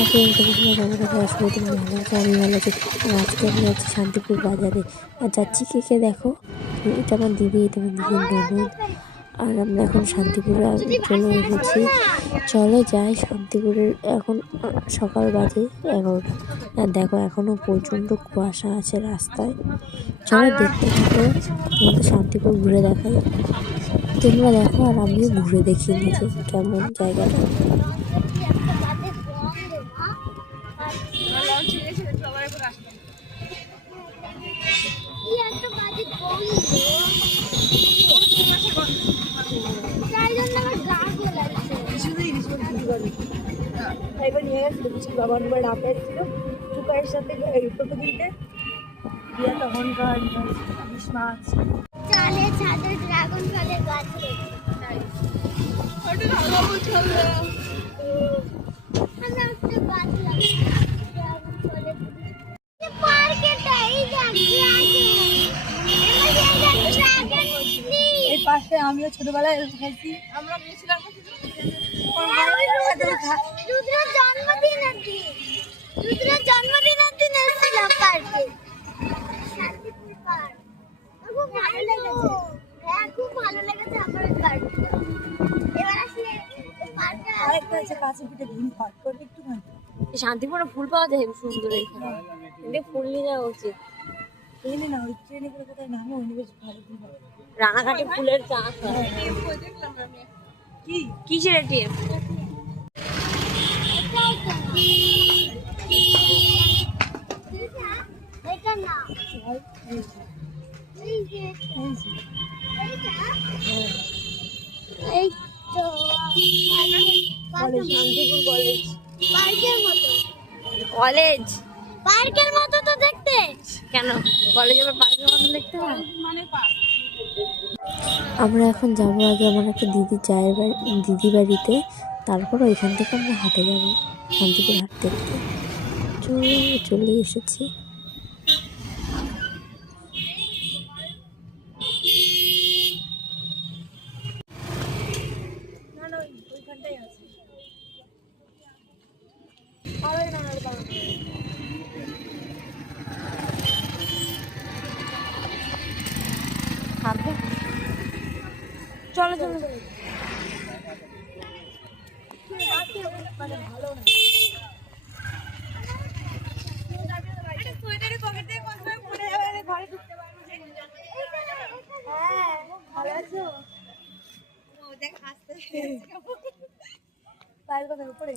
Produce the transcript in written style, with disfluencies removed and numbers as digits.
আগে কেমন আসবে, তুমি ভালো আছো, আমি ভালো আছি। আর আজকে আমি যাচ্ছি শান্তিপুর বাজারে, আর যাচ্ছি কে দেখো, এটা আমার দিদি, এটা আমার দিদির ননদ। আর আমরা এখন শান্তিপুরে চলে এসেছি। চলো যাই শান্তিপুরের। এখন সকাল বাজে 11টা, আর দেখো এখনো প্রচণ্ড কুয়াশা আছে রাস্তায়। চলো দেখতে থাকো, তোমাদের শান্তিপুর ঘুরে দেখাই। তোমরা দেখো আর আমিও ঘুরে দেখি নিজে কেমন জায়গাটা। একবার নিয়ে গেছিল কিছু বাবা একবার রাতে এসেছিল টুকাইয়ের সাথে টোটো কিনতে গিয়ে তখন ইলিশ মাছ চালে ছাদে ড্রাগন ফলের গাছ আমরা একটা গাছ লাগাই ড্রাগন ফলের পার্কেটাই এই পাশে আমিও ছোটবেলায় খেলছি। আমরা গিয়েছিলাম রুদ্রের জন্মদিনের দিন এসেছিলাম পার্কে, শান্তিপুর পার্ক। খুব ভালো লেগেছে, হ্যাঁ খুব ভালো লেগেছে আমার পার্কটা। এবার আসলে পার্কটা আরেকটা আছে কাছে পিঠে ভীম পার্ক করে একটু শান্তিপুরে ফুল পাওয়া যায় সুন্দর, এখানে ফুল নিয়ে যাওয়া উচিত। ট্রেনে না, ওই ট্রেনে করে কোথায় নামো ওই বেশ ভালো ফুল পাবে। রানাঘাটে ফুলের চাষ হয়। কি কিসের এটিএম? এটা না এই যে এই তো শান্তিপুর কলেজ। পার্কের মতো, কলেজ পার্কের মতো তো দেখতে। কেন কলেজ আবার পার্কের মতো দেখতে হয়? আমরা এখন যাবো আগে আমার একটা দিদি বাড়িতে, তারপর ওইখান থেকে আমরা হাটে যাবো, শান্তিপুর হাট দেখতে। চলে এসেছি। না না ওইখানটাই আছে। চলো চলো মানে ভালো না ভালো আছো? পায়ের কথা উপরে